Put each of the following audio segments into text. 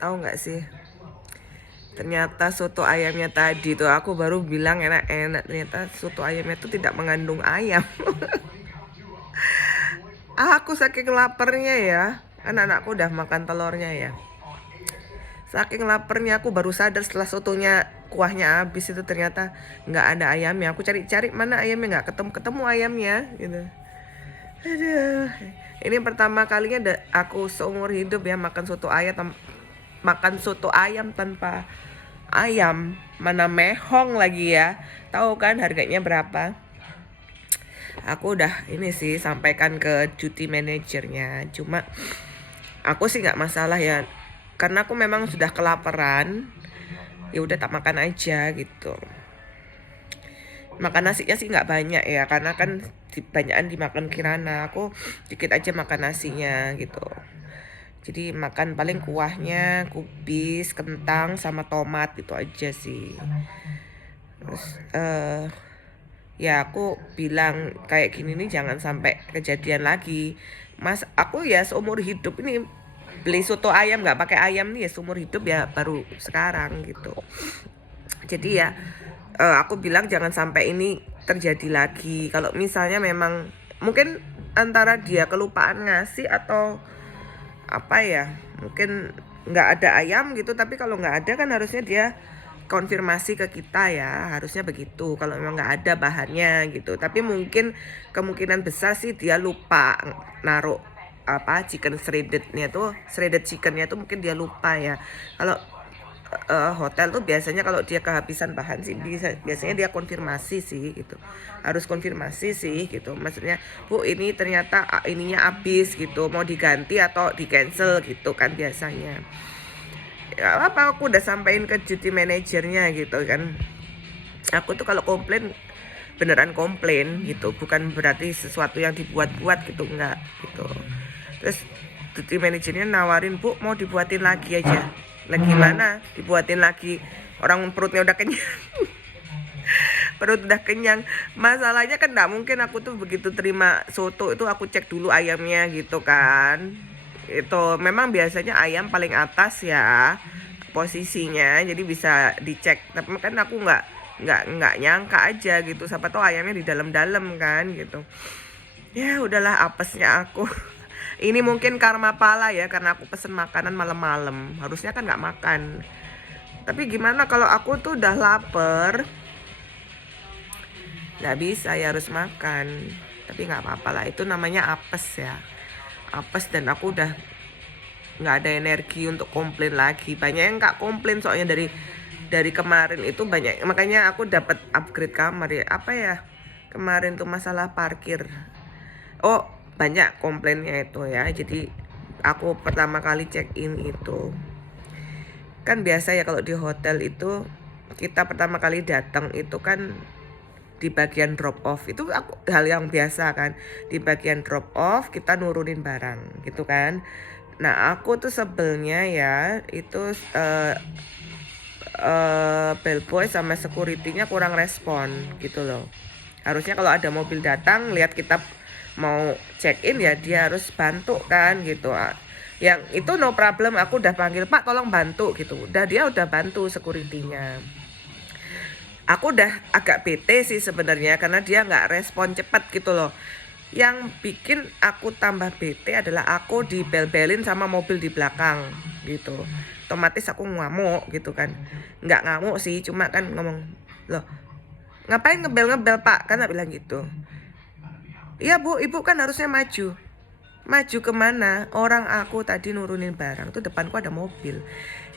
tahu nggak sih? Ternyata soto ayamnya tadi tuh aku baru bilang enak-enak, ternyata soto ayamnya tuh tidak mengandung ayam. Aku saking laparnya ya, kan anakku udah makan telurnya ya. Saking laparnya aku baru sadar setelah sotonya kuahnya habis itu ternyata nggak ada ayamnya. Aku cari-cari mana ayamnya, nggak ketemu ayamnya gitu. Aduh, ini pertama kalinya aku seumur hidup ya makan soto ayam tanpa ayam, mana mehong lagi ya. Tahu kan harganya berapa? Aku udah ini sih sampaikan ke duty manajernya. Cuma aku sih nggak masalah ya, karena aku memang sudah kelaparan. Ya udah tak makan aja gitu. Makan nasinya sih nggak banyak ya, karena kan banyakan dimakan Kirana. Aku dikit aja makan nasinya gitu. Jadi makan paling kuahnya, kubis, kentang, sama tomat itu aja sih. Terus ya aku bilang kayak gini nih jangan sampai kejadian lagi. Mas, aku ya seumur hidup ini beli soto ayam nggak pakai ayam nih ya seumur hidup ya baru sekarang gitu. Jadi ya aku bilang jangan sampai ini terjadi lagi. Kalau misalnya memang mungkin antara dia kelupaan ngasih atau apa ya, mungkin nggak ada ayam gitu, tapi kalau nggak ada kan harusnya dia konfirmasi ke kita ya, harusnya begitu kalau memang nggak ada bahannya gitu. Tapi mungkin kemungkinan besar sih dia lupa naruh apa shredded chickennya tuh mungkin dia lupa ya. Kalau hotel tuh biasanya kalau dia kehabisan bahan sih biasanya dia konfirmasi sih gitu, harus konfirmasi sih gitu, maksudnya Bu ini ternyata ininya habis gitu, mau diganti atau di cancel gitu kan biasanya. Ya, apa aku udah sampein ke duty manajernya gitu kan. Aku tuh kalau komplain beneran komplain gitu, bukan berarti sesuatu yang dibuat-buat gitu, enggak gitu. Terus duty manajernya nawarin, Bu mau dibuatin lagi aja. Lah gimana dibuatin lagi, orang perutnya udah kenyang. Perut udah kenyang, masalahnya kan nggak mungkin aku tuh begitu terima soto itu aku cek dulu ayamnya gitu kan. Itu memang biasanya ayam paling atas ya posisinya, jadi bisa dicek, tapi kan aku nggak nyangka aja gitu, siapa tahu ayamnya di dalam-dalam kan gitu. Ya udahlah apesnya aku. Ini mungkin karma pala ya, karena aku pesen makanan malam-malam, harusnya kan nggak makan. Tapi gimana kalau aku tuh udah lapar, nggak bisa ya harus makan. Tapi nggak apa-apa lah, itu namanya apes ya, apes, dan aku udah nggak ada energi untuk komplain lagi. Banyak yang nggak komplain soalnya dari kemarin itu banyak, makanya aku dapat upgrade kamar ya. Apa ya kemarin tuh masalah parkir, oh banyak komplainnya itu ya. Jadi aku pertama kali check in itu kan biasa ya, kalau di hotel itu kita pertama kali datang itu kan di bagian drop off, itu aku hal yang biasa kan, di bagian drop off kita nurunin barang gitu kan. Nah aku tuh sebelnya ya itu bellboy sama securitynya kurang respon gitu loh. Harusnya kalau ada mobil datang lihat kita mau check in ya dia harus bantu kan gitu. Yang itu no problem, aku udah panggil Pak tolong bantu gitu, dia udah bantu securitynya. Aku udah agak bete sih sebenarnya karena dia nggak respon cepat gitu loh. Yang bikin aku tambah bete adalah aku dibel-belin sama mobil di belakang gitu. Otomatis aku ngamuk gitu kan. Nggak ngamuk sih, cuma kan ngomong, loh ngapain ngebel-ngebel Pak? Kan tak bilang gitu. Iya Bu, Ibu kan harusnya maju. Maju kemana? Orang aku tadi nurunin barang tuh depanku ada mobil.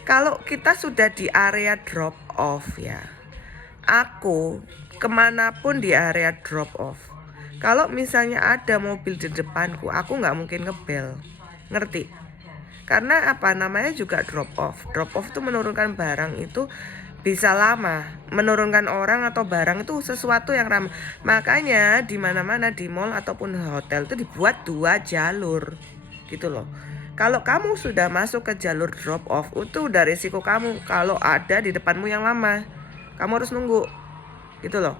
Kalau kita sudah di area drop off ya, aku kemanapun di area drop off, kalau misalnya ada mobil di depanku, aku nggak mungkin ngebel, ngerti? Karena apa namanya juga drop off. Drop off itu menurunkan barang itu bisa lama, menurunkan orang atau barang itu sesuatu yang ramah. Makanya di mana-mana di mall ataupun hotel itu dibuat 2 jalur gitu loh. Kalau kamu sudah masuk ke jalur drop off, itu udah risiko kamu kalau ada di depanmu yang lama, kamu harus nunggu gitu loh.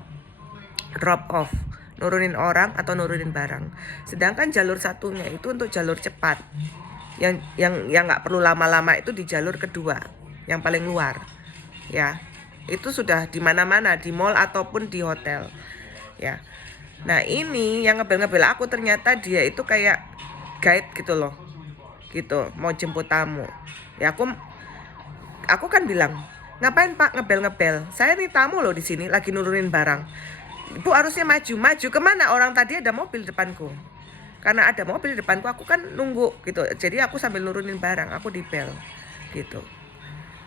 Drop off, nurunin orang atau nurunin barang. Sedangkan jalur satunya itu untuk jalur cepat yang nggak perlu lama-lama itu di jalur kedua, yang paling luar. Ya. Itu sudah di mana-mana, di mall ataupun di hotel. Ya. Nah, ini yang ngebel-ngebel aku ternyata dia itu kayak guide gitu loh. Gitu, mau jemput tamu. Ya aku kan bilang, "Ngapain Pak ngebel-ngebel? Saya nih tamu loh di sini lagi nurunin barang. Ibu harusnya maju kemana? Orang tadi ada mobil depanku. Karena ada mobil di depanku, aku kan nunggu gitu. Jadi aku sambil nurunin barang, aku dibel gitu.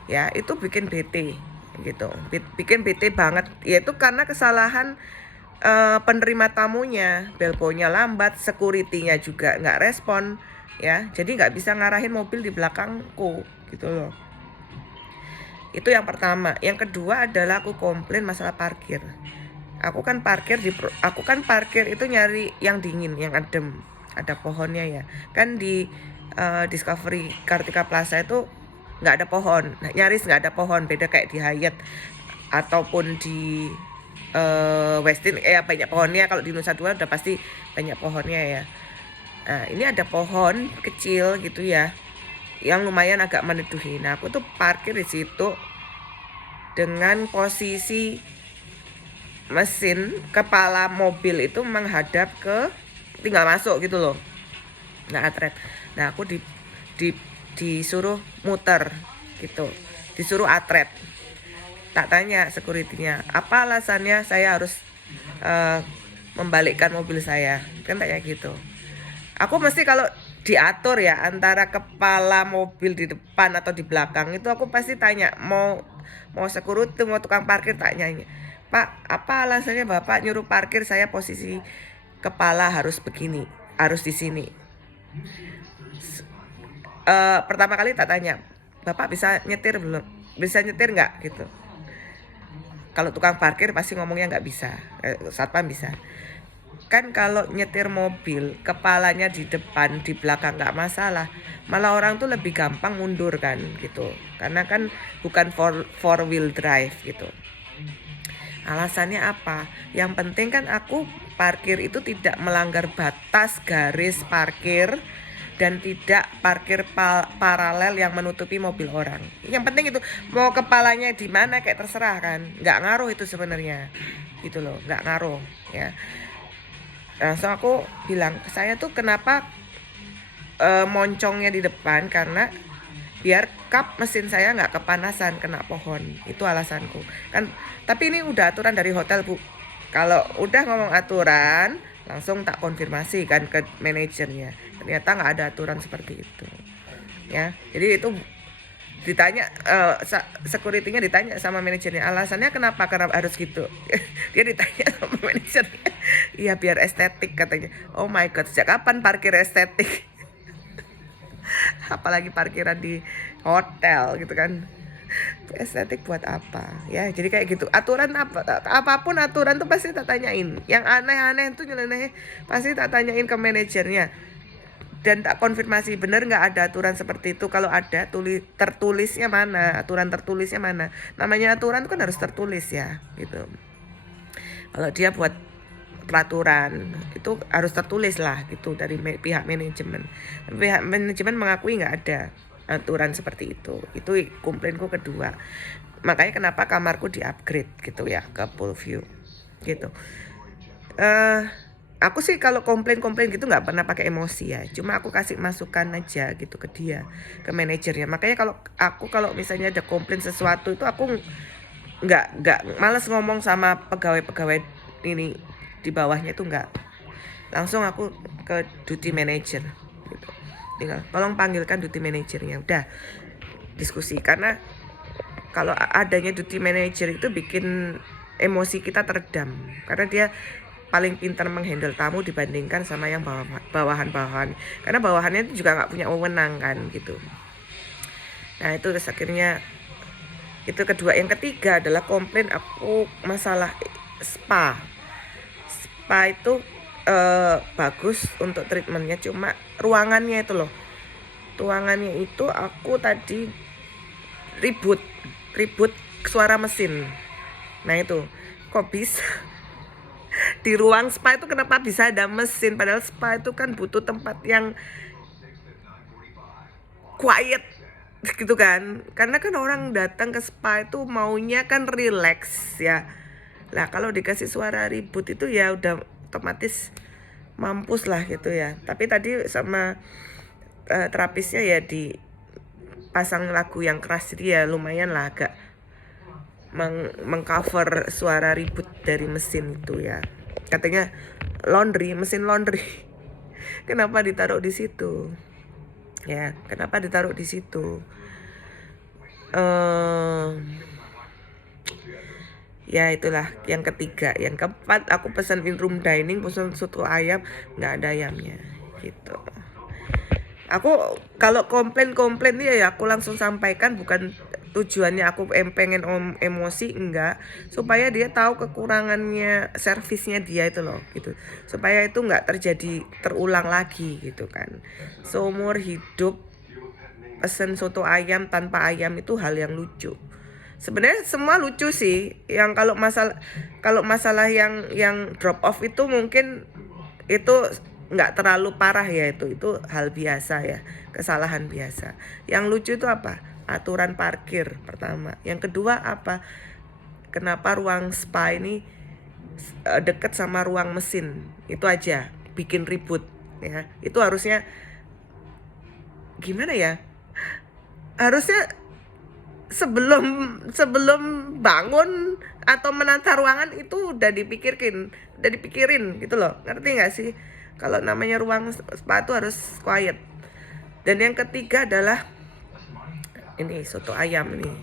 Ya, itu bikin bete gitu. Bikin bete banget. Ya itu karena kesalahan penerima tamunya, belbonya lambat, security-nya juga nggak respon, ya. Jadi nggak bisa ngarahin mobil di belakangku gitu loh. Itu yang pertama. Yang kedua adalah aku komplain masalah parkir. Aku kan parkir itu nyari yang dingin, yang adem, ada pohonnya ya. Kan di Discovery Kartika Plaza itu nggak ada pohon, nyaris nggak ada pohon. Beda kayak di Hyatt ataupun di Westin, banyak pohonnya. Kalau di Nusa Dua udah pasti banyak pohonnya ya. Nah, ini ada pohon kecil gitu ya, yang lumayan agak meneduhi. Nah, aku tuh parkir di situ dengan posisi mesin kepala mobil itu menghadap ke, tinggal masuk gitu loh, nggak atret. Nah, aku disuruh muter gitu, disuruh atret. Tak tanya security-nya, apa alasannya saya harus membalikkan mobil saya, kan kayak gitu. Aku mesti kalau diatur ya antara kepala mobil di depan atau di belakang itu aku pasti tanya, mau security, mau tukang parkir, tanya, Pak, apa alasannya Bapak nyuruh parkir saya posisi kepala harus begini, harus di sini. Pertama kali tak tanya, Bapak bisa nyetir belum? Bisa nyetir nggak gitu. Kalau tukang parkir pasti ngomongnya nggak bisa, satpam bisa. Kan kalau nyetir mobil, kepalanya di depan, di belakang nggak masalah. Malah orang tuh lebih gampang mundur kan gitu. Karena kan bukan four wheel drive gitu. Alasannya apa? Yang penting kan aku parkir itu tidak melanggar batas garis parkir dan tidak parkir paralel yang menutupi mobil orang. Yang penting itu, mau kepalanya di mana kayak terserah kan, nggak ngaruh itu sebenarnya, gitu loh, nggak ngaruh ya. Langsung aku bilang, saya tuh kenapa moncongnya di depan, karena biar kap mesin saya nggak kepanasan kena pohon, itu alasanku kan. Tapi ini udah aturan dari hotel Bu, kalau udah ngomong aturan langsung tak konfirmasi kan ke manajernya, ternyata nggak ada aturan seperti itu ya. Jadi itu ditanya, security-nya ditanya sama manajernya, alasannya kenapa harus gitu. Dia ditanya sama manajernya, iya biar estetik katanya. Oh my god, sejak kapan parkir estetik? Apalagi parkiran di hotel gitu kan, estetik buat apa ya. Jadi kayak gitu, aturan apapun aturan tuh pasti tak tanyain. Yang aneh-aneh tuh nyeleneh pasti tak tanyain ke manajernya dan tak konfirmasi bener nggak ada aturan seperti itu. Kalau ada, tertulisnya mana, aturan tertulisnya mana. Namanya aturan tuh kan harus tertulis ya gitu. Kalau dia buat peraturan itu harus tertulis lah gitu dari pihak manajemen. Pihak manajemen mengakui nggak ada aturan seperti itu. Itu komplainku kedua. Makanya kenapa kamarku di-upgrade gitu ya ke full view gitu. Aku sih kalau komplain gitu nggak pernah pakai emosi ya. Cuma aku kasih masukan aja gitu ke dia, ke manajernya. Makanya kalau misalnya ada komplain sesuatu itu aku nggak malas ngomong sama pegawai ini di bawahnya, itu nggak, langsung aku ke duty manager gitu. Tinggal tolong panggilkan duty manajernya, udah diskusi. Karena kalau adanya duty manager itu bikin emosi kita teredam, karena dia paling pintar menghandle tamu dibandingkan sama yang bawahan. Karena bawahannya itu juga nggak punya wewenang kan gitu. Nah itu terus akhirnya itu kedua. Yang ketiga adalah komplain aku masalah spa itu bagus untuk treatmentnya, cuma ruangannya itu loh, ruangannya itu aku tadi ribut suara mesin. Nah itu kok bisa di ruang spa itu kenapa bisa ada mesin, padahal spa itu kan butuh tempat yang quiet gitu kan, karena kan orang datang ke spa itu maunya kan relax ya. Lah kalau dikasih suara ribut itu ya udah otomatis mampus lah gitu ya. Tapi tadi sama terapisnya ya dipasang lagu yang keras, jadi ya lumayan lah agak mengcover suara ribut dari mesin itu ya. Katanya mesin laundry. Kenapa ditaruh di situ? Ya, kenapa ditaruh di situ? Ya itulah yang ketiga. Yang keempat, aku pesan in room dining, pesan soto ayam, nggak ada ayamnya gitu. Aku kalau komplain ya aku langsung sampaikan, bukan tujuannya aku pengen emosi, enggak, supaya dia tahu kekurangannya servisnya dia itu loh gitu, supaya itu enggak terulang lagi gitu kan. Seumur hidup pesen soto ayam tanpa ayam itu hal yang lucu. Sebenarnya semua lucu sih. Yang kalau masalah yang drop off itu mungkin itu nggak terlalu parah ya, itu hal biasa ya, kesalahan biasa. Yang lucu itu apa? Aturan parkir pertama. Yang kedua apa? Kenapa ruang spa ini deket sama ruang mesin? Itu aja bikin ribut ya. Itu harusnya gimana ya? Harusnya sebelum bangun atau menata ruangan itu udah dipikirin gitu loh. Ngerti nggak sih? Kalau namanya ruang spa itu harus quiet. Dan yang ketiga adalah ini soto ayam nih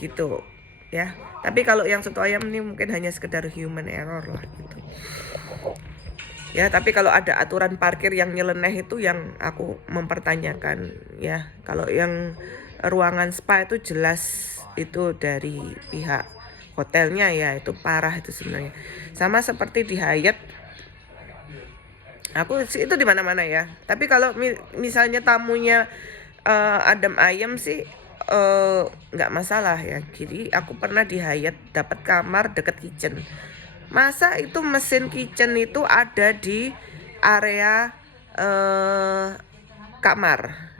gitu ya. Tapi kalau yang soto ayam ini mungkin hanya sekedar human error lah gitu ya. Tapi kalau ada aturan parkir yang nyeleneh itu yang aku mempertanyakan ya. Kalau yang ruangan spa itu jelas itu dari pihak hotelnya ya, itu parah itu sebenarnya. Sama seperti di Hyatt, aku sih itu di mana-mana ya. Tapi kalau misalnya tamunya adem ayem sih nggak masalah ya. Jadi aku pernah di Hyatt dapat kamar deket kitchen. Masa itu mesin kitchen itu ada di area kamar.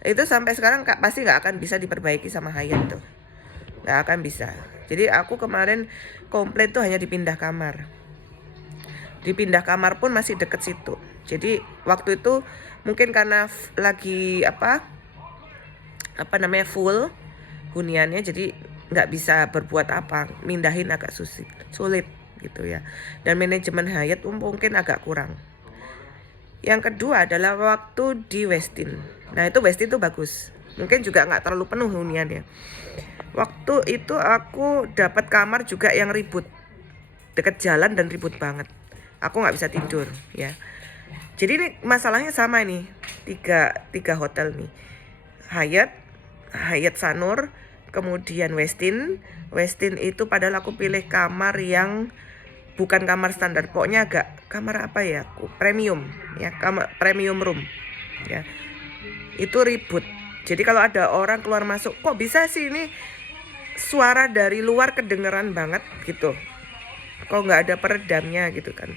Itu sampai sekarang pasti nggak akan bisa diperbaiki sama Hyatt tuh, nggak akan bisa. Jadi aku kemarin komplain tuh hanya dipindah kamar pun masih deket situ. Jadi waktu itu mungkin karena lagi apa namanya full huniannya, jadi nggak bisa berbuat apa, mindahin agak sulit gitu ya. Dan manajemen Hyatt mungkin agak kurang. Yang kedua adalah waktu di Westin. Nah itu Westin tuh bagus, mungkin juga nggak terlalu penuh huniannya. Waktu itu aku dapat kamar juga yang ribut, deket jalan dan ribut banget. Aku nggak bisa tidur ya. Jadi ini masalahnya sama nih, tiga hotel nih, Hyatt Sanur, kemudian Westin itu padahal aku pilih kamar yang bukan kamar standar, pokoknya agak kamar apa ya, premium ya, kamar premium room ya. Itu ribut. Jadi kalau ada orang keluar masuk, kok bisa sih ini suara dari luar kedengeran banget gitu, kok nggak ada peredamnya gitu kan.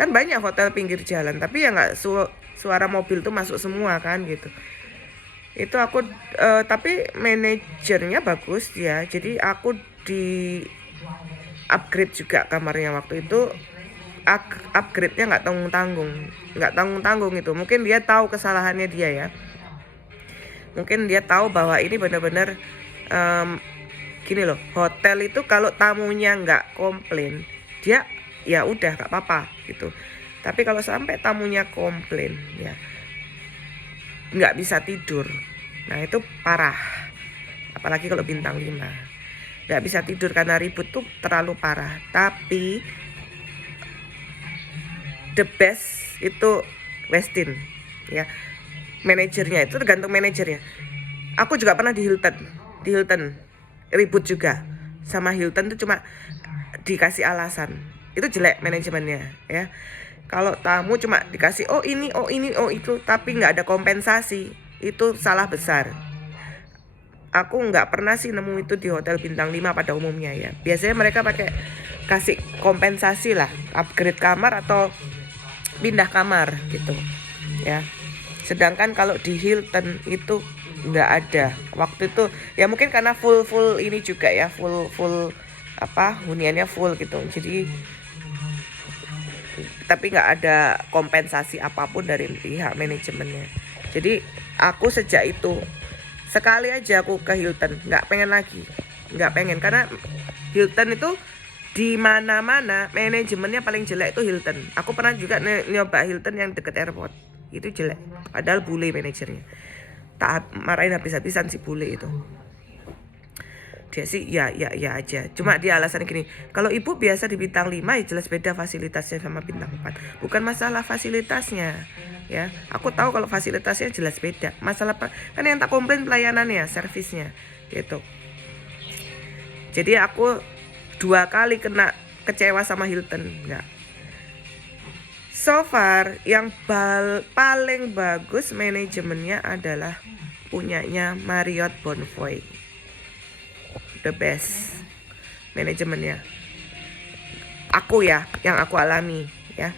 Kan banyak hotel pinggir jalan tapi ya nggak suara mobil tuh masuk semua kan gitu. Itu aku tapi manajernya bagus ya, jadi aku di upgrade juga kamarnya waktu itu. Upgrade-nya nggak tanggung-tanggung itu. Mungkin dia tahu kesalahannya dia ya. Mungkin dia tahu bahwa ini benar-benar gini loh, hotel itu kalau tamunya nggak komplain, dia ya udah nggak apa-apa gitu. Tapi kalau sampai tamunya komplain ya nggak bisa tidur. Nah itu parah. Apalagi kalau bintang 5. Nggak bisa tidur karena ribut tuh terlalu parah. Tapi the best itu Westin ya. Manajernya itu tergantung manajernya. Aku juga pernah di Hilton ribut juga sama Hilton tuh, cuma dikasih alasan. Itu jelek manajemennya ya. Kalau tamu cuma dikasih oh ini itu, tapi nggak ada kompensasi, itu salah besar. Aku nggak pernah sih nemu itu di hotel bintang 5 pada umumnya ya. Biasanya mereka pakai kasih kompensasi lah, upgrade kamar atau pindah kamar gitu ya. Sedangkan kalau di Hilton itu nggak ada. Waktu itu ya mungkin karena full ini juga ya, full apa, huniannya full gitu. Jadi tapi nggak ada kompensasi apapun dari pihak manajemennya. Jadi aku sejak itu sekali aja aku ke Hilton, nggak pengen lagi, nggak pengen, karena Hilton itu di mana-mana manajemennya paling jelek itu Hilton. Aku pernah juga nyoba Hilton yang deket airport, itu jelek, padahal bule manajernya. Tak marahin habis-habisan si bule itu. Dia sih ya aja. Cuma dia alasan gini, kalau ibu biasa di bintang 5 ya jelas beda fasilitasnya sama bintang 4. Bukan masalah fasilitasnya ya. Aku tahu kalau fasilitasnya jelas beda. Masalah kan yang tak komplain pelayanannya, servisnya gitu. Jadi aku 2 kali kena kecewa sama Hilton. Enggak. So far yang paling bagus manajemennya adalah punyanya Marriott Bonvoy. The best manajemennya. Aku ya, yang aku alami ya.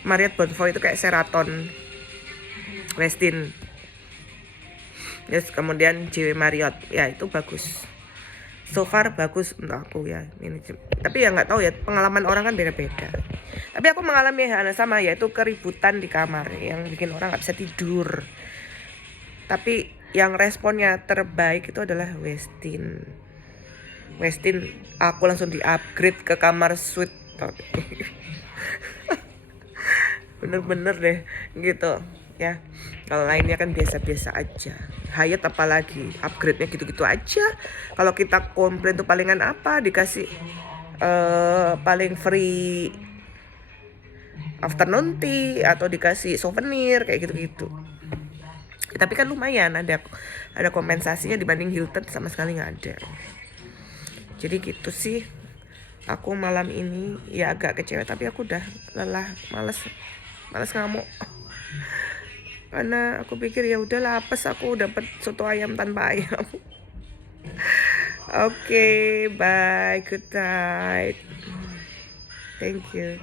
Marriott Bonvoy itu kayak Sheraton, Westin. Terus kemudian JW Marriott, ya itu bagus. So far bagus untuk aku ya manajemen. Tapi ya nggak tahu ya, pengalaman orang kan beda-beda. Tapi aku mengalami hal yang sama, yaitu keributan di kamar yang bikin orang nggak bisa tidur. Tapi yang responnya terbaik itu adalah Westin. Aku langsung di-upgrade ke kamar suite. Bener-bener deh gitu ya. Kalau lainnya kan biasa-biasa aja. Hyatt apalagi upgrade-nya gitu-gitu aja. Kalau kita komplain tuh palingan apa, dikasih paling free afternoon tea atau dikasih souvenir kayak gitu-gitu. Tapi kan lumayan ada kompensasinya dibanding Hilton sama sekali nggak ada. Jadi gitu sih. Aku malam ini ya agak kecewa, tapi aku udah lelah, males ngamuk. Karena aku pikir ya udahlah, apes aku dapat soto ayam tanpa ayam. Oke, bye, good night. Thank you.